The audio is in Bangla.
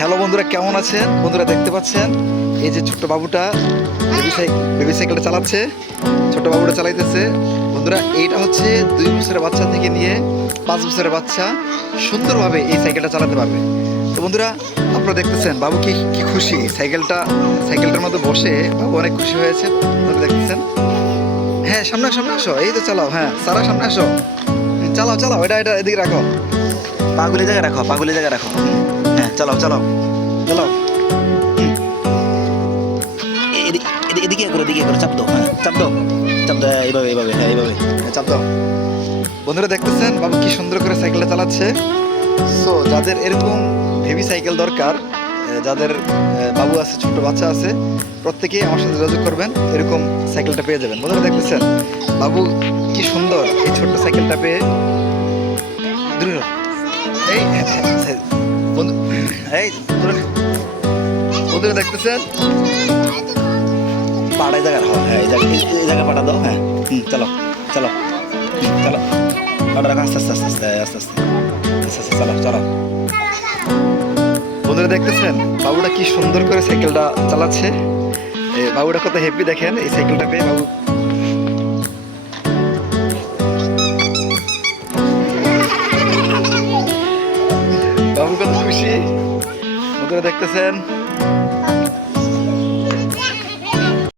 হ্যালো বন্ধুরা, কেমন আছেন? বন্ধুরা দেখতে পাচ্ছেন এই যে ছোট্ট বাবুটা বেবি সাইকেলটা চালাচ্ছে। ছোট্ট বাবুটা চালাইতেছে। বন্ধুরা এইটা হচ্ছে 2 বছরের বাচ্চা থেকে নিয়ে 5 বছরের বাচ্চা সুন্দরভাবে এই সাইকেলটা চালাতে পারবে। তো বন্ধুরা আপনারা দেখতেছেন বাবু কি কি খুশি। সাইকেলটার মধ্যে বসে বাবু অনেক খুশি হয়েছে। বন্ধুরা দেখতেছেন। হ্যাঁ, সামনে সামনে আসো, এই তো চালাও। হ্যাঁ সারা সামনে আসো, চালাও চালাও। এটা এদিকে রাখো, পাগুলি জায়গায় রাখো, পাগুলি জায়গায় রাখো। হ্যাঁ চালাও চালাও চালাও। এদিকে করে চাপ দাও। হ্যাঁ চাপ দাও, চাপ দাও। এইভাবে এইভাবে, হ্যাঁ এইভাবে, হ্যাঁ চাপ দাও। বন্ধুরা দেখতেছেন বাবু কি সুন্দর করে সাইকেলটা চালাচ্ছে। সো যাদের এরকম হেভি সাইকেল দরকার, যাদের বাবু আছে, ছোট বাচ্চা আছে, প্রত্যেকেই আমার সাথে যোগাযোগ করবেন, এরকম সাইকেলটা পেয়ে যাবেন। বন্ধুরা দেখতেছেন বাবু কি সুন্দর এই ছোট্ট সাইকেলটা পেয়ে। দূরে রহ। এই বন্ধু, এই বন্ধুরা দেখতেছেন পাড়ায় জায়গা রাখো। হ্যাঁ এই জায়গা পাঠা দাও। হ্যাঁ চলো চলো চলো, পাড়া রাখো। আস্তে আস্তে আস্তে আস্তে আস্তে আস্তে আস্তে আস্তে চলো চলো। বন্ধুরা দেখতেছেন বাবুটা কি সুন্দর করে সাইকেলটা চালাচ্ছে। বাবুটা কত হ্যাপি দেখেন এই সাইকেলটা পেয়ে। বাবু কত খুশি। বন্ধুরা দেখতেছেন।